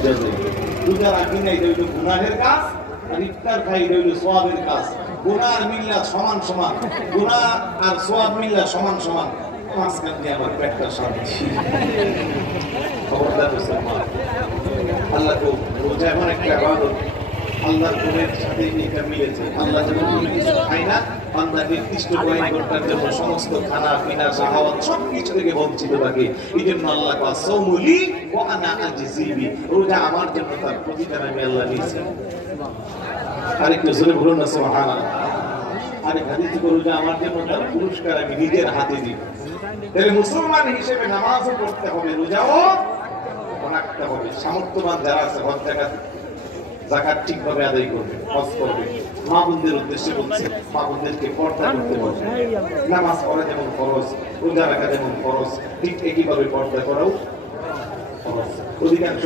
বুঝা যায়। রোজা রাখি না এটা হইল গুনাহের কাজ, আর ইফতার খাই এটা হইল সোয়াবের কাজ। গুনাহ আর মিল্লাত সমান সমান, গুনাহ আর সোয়াব মিল্লাত সমান সমান। মাঝখান দিয়ে আমার পেটটা শান্তি। খবরদার মুসলমান, আল্লাহ তো রোজা এমন একটা ইবাদত, আল্লাহর গুণের সাথে এটা মিলেছে। আল্লাহ যখন কোনো কিছু খায় না, বান্দা নির্দিষ্ট কয়েক ঘন্টার জন্য সমস্ত খানা পিনা শাহাওয়াত সবকিছু থেকে বঞ্চিত থাকে। এই জন্য আল্লাহ কয় সৌমুলি ওয়া আনা আজজিবি, রোজা আমার জন্য, তার প্রতিদান আমি আল্লাহ নিয়েছি। আরেকটু জোরে বলুন না সুবহানাল্লাহ। আরেক হাদিসে রোজা আমার জন্য, তার পুরস্কার আমি নিজের হাতে দিই। তাহলে মুসলমান হিসেবে নামাজও পড়তে হবে, রোজাও রাখতে হবে। সামর্থ্যবান যারা আছে হজ যাকাত ঠিকভাবে আদায় করবে, হজ করবে। মা বোনদের উদ্দেশ্যে বলছে, মা বোনদেরকে পর্দা করতে বলছে। নামাজ পড়া যেমন ফরজ, রোজা রাখা যেমন ফরজ, ঠিক একইভাবে পর্দা করাও ফরজ। অধিকাংশ